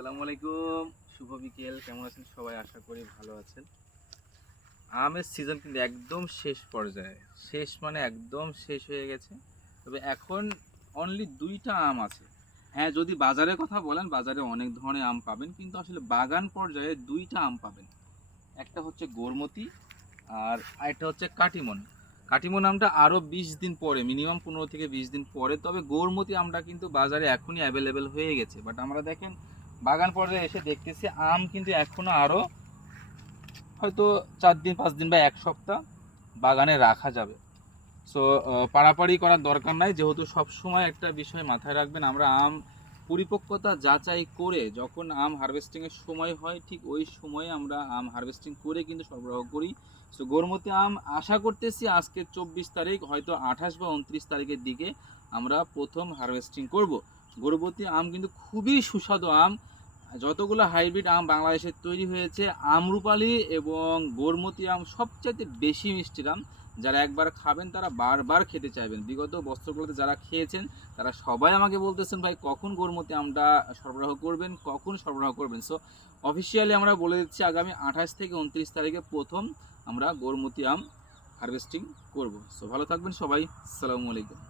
আসসালামু আলাইকুম, শুভ বিকেল। কেমন আছেন সবাই? আশা করি ভালো আছেন। আমের সিজন কিন্তু একদম শেষ পর্যায়ে, শেষ মানে একদম শেষ হয়ে গেছে। তবে এখন অনলি ২টা আম আছে। হ্যাঁ, যদি বাজারের কথা বলেন, বাজারে অনেক ধরনের আম পাবেন, কিন্তু আসলে বাগান পর্যায়ে ২টা আম পাবেন। একটা হচ্ছে গোরমতি, আর আরেকটা হচ্ছে কাটিমন। কাটিমন আমটা আরও ২০ দিন পরে, মিনিমাম ১৫ থেকে ২০ দিন পরে। তবে গোরমতি আমটা কিন্তু বাজারে এখনই অ্যাভেলেবেল হয়ে গেছে। বাট আমরা দেখেন বাগান পর্যায়ে এসে দেখতেছি আম কিন্তু এখনো আরও হয়তো ৪ দিন ৫ দিন বা ১ সপ্তাহ বাগানে রাখা যাবে। সো পাড়াপাড়ি করার দরকার নাই, যেহেতু সবসময় একটা বিষয় মাথায় রাখবেন, আমরা আম পরিপক্কতা যাচাই করে যখন আম হারভেস্টিংয়ের সময় হয় ঠিক ওই সময়ে আমরা আম হারভেস্টিং করে কিন্তু সরবরাহ করি। সো গোরমতি আম আশা করতেছি আজকে ২৪ তারিখ, হয়তো ২৮ বা ২৯ তারিখের দিকে আমরা প্রথম হারভেস্টিং করব। গোরমতি আম কিন্তু খুবই সুস্বাদু আম। যতগুলো হাইব্রিড আম বাংলাদেশে তৈরি হয়েছে, আমরুপালি এবং গোরমতি আম সবচাইতে বেশি মিষ্টির আম। যারা একবার খাবেন তারা বারবার খেতে চাইবেন। বিগত বছরগুলোতে যারা খেয়েছেন তারা সবাই আমাকে বলতেছেন, ভাই কখন গোরমতি আমটা সরবরাহ করবেন, কখন সরবরাহ করবেন। সো অফিসিয়ালি আমরা বলে দিচ্ছি আগামী ২৮ থেকে ২৯ তারিখে প্রথম আমরা গোরমতি আম হারভেস্টিং করব। সো ভালো থাকবেন সবাই। আসসালামু আলাইকুম।